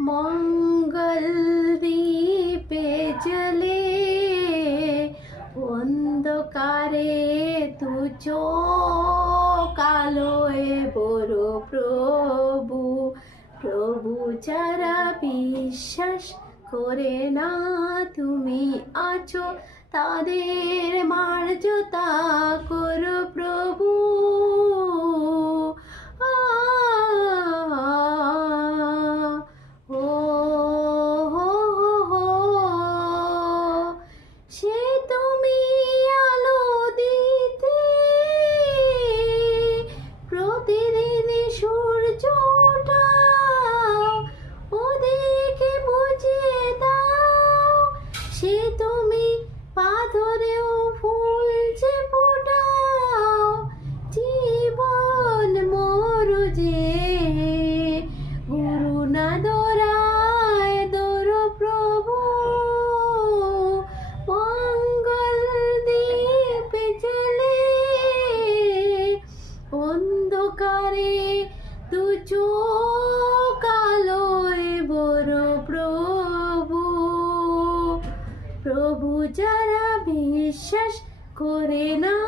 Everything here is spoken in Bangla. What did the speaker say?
মঙ্গল দীপে জ্বলে অন্ধকারে তু চোখ আলোয় বড় প্রভু প্রভু যারা বিশ্বাস করে না তুমি আছো তাদের মর্যাদা করো প্রভু। ও সে তুমি আলো দিতে প্রতিদিন সূর্য ওঠাও ওদেরকে বুঝিয়ে দাও সে তুমি পাথরেও ফুল যে ফোটাও জীবন মরুজে গুরু না দোরায় দোরো প্রভু মঙ্গল দীপ জ্বলে অন্ধকারে তু চোখ আলোয় বড় প্রভু প্রভু যারা বিশ্বাস করে না